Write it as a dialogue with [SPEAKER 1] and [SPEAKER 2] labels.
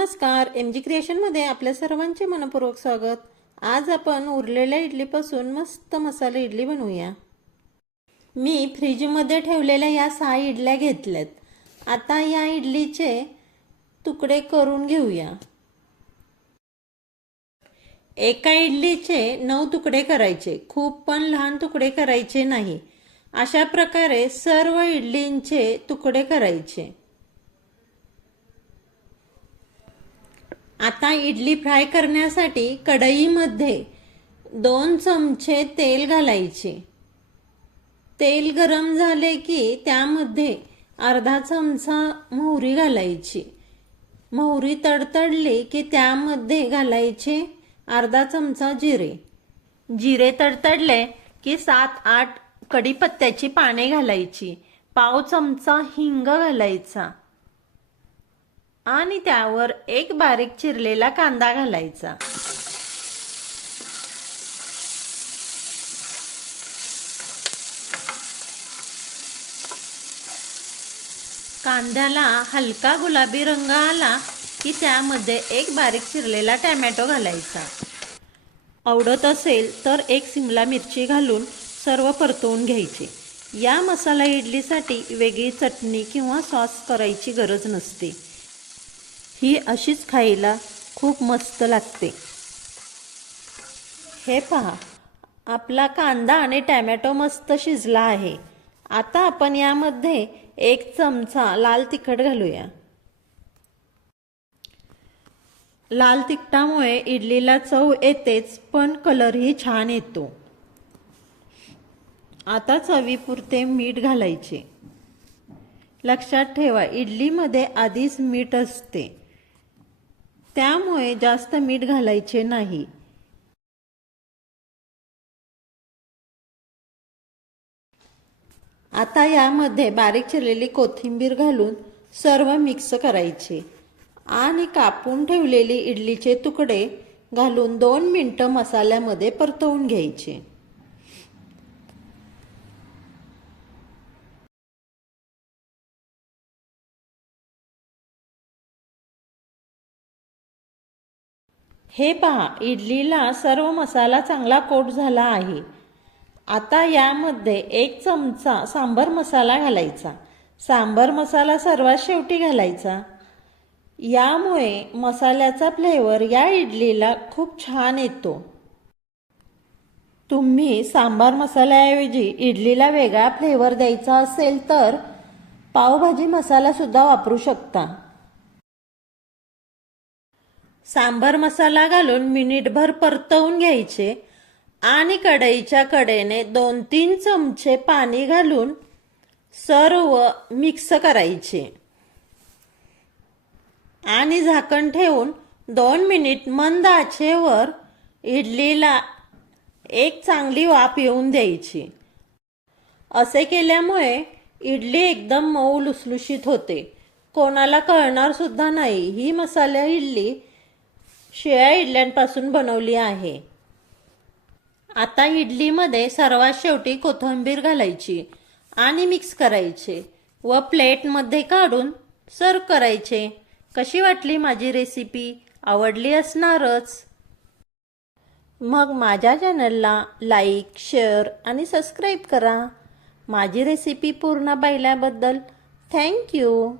[SPEAKER 1] नमस्कार. M G क्रिएशनमध्ये आपल्या सर्वांचे मनपूर्वक स्वागत. आज आपण उरलेल्या इडलीपासून मस्त मसाला इडली बनवूया. मी फ्रीजमध्ये ठेवलेल्या या सहा इडल्या घेतल्यात. आता या इडलीचे तुकडे करून घेऊया. एका इडलीचे नऊ तुकडे करायचे. खूप पण लहान तुकडे करायचे नाही. अशा प्रकारे सर्व इडलींचे तुकडे करायचे. आता इडली फ्राय करण्यासाठी कढईमध्ये दोन चमचे तेल घालायचे. तेल गरम झाले की त्यामध्ये अर्धा चमचा मोहरी घालायची. मोहरी तडतडली की त्यामध्ये घालायचे अर्धा चमचा जिरे. जिरे तडतडले की सात आठ कढीपत्त्याची पाने घालायची. पाव चमचा हिंग घालायचा. आणि त्यावर एक बारीक चिरलेला कांदा घालायचा. कांद्याला हलका गुलाबी रंग आला की त्यामध्ये एक बारीक चिरलेला टॅमॅटो घालायचा. आवडत असेल तर एक सिमला मिरची घालून सर्व परतवून घ्यायचे. या मसाला इडलीसाठी वेगळी चटणी किंवा सॉस करायची गरज नसते. ही अशीच खायला खूप मस्त लागते. हे पहा आपला कांदा आणि टॅमॅटो मस्त शिजला आहे. आता आपण यामध्ये एक चमचा लाल तिखट घालूया. लाल तिखटामुळे इडलीला चव येतेच पण कलरही छान येतो. आता चवीपुरते मीठ घालायचे. लक्षात ठेवा इडलीमध्ये आधीच मीठ असते. त्यामुळे जास्त मीठ घालायचे नाही. आता यामध्ये बारीक चिरलेली कोथिंबीर घालून सर्व मिक्स करायचे आणि कापून ठेवलेले इडलीचे तुकडे घालून दोन मिनटं मसाल्यामध्ये परतवून घ्यायचे. हे पहा इडलीला सर्व मसाला चांगला कोट झाला आहे. आता यामध्ये एक चमचा सांबर मसाला घालायचा. सांबर मसाला सर्वात शेवटी घालायचा. यामुळे मसाल्याचा फ्लेवर या इडलीला खूप छान येतो. तुम्ही सांबार मसाल्याऐवजी इडलीला वेगळा फ्लेवर द्यायचा असेल तर पावभाजी मसालासुद्धा वापरू शकता. सांबर मसाला घालून मिनिटभर परतवून घ्यायचे आणि कढईच्या कडेने दोन तीन चमचे पाणी घालून सर्व मिक्स करायचे. आणि झाकण ठेवून दोन मिनिट मंद आचेवर इडलीला एक चांगली वाफ येऊन द्यायची. असे केल्यामुळे इडली एकदम मऊ लुसलुशीत होते. कोणाला कळणार सुद्धा नाही. ही मसाला इडली शिळ्या इडल्यांपासून बनवली आहे. आता इडलीमध्ये सर्वात शेवटी कोथिंबीर घालायची आणि मिक्स करायचे व प्लेटमध्ये काढून सर्व करायचे. कशी वाटली माझी रेसिपी आवडली असणारच. मग माझ्या चॅनलला लाईक शेअर आणि सबस्क्राईब करा. माझी रेसिपी पूर्ण पाहिल्याबद्दल थँक्यू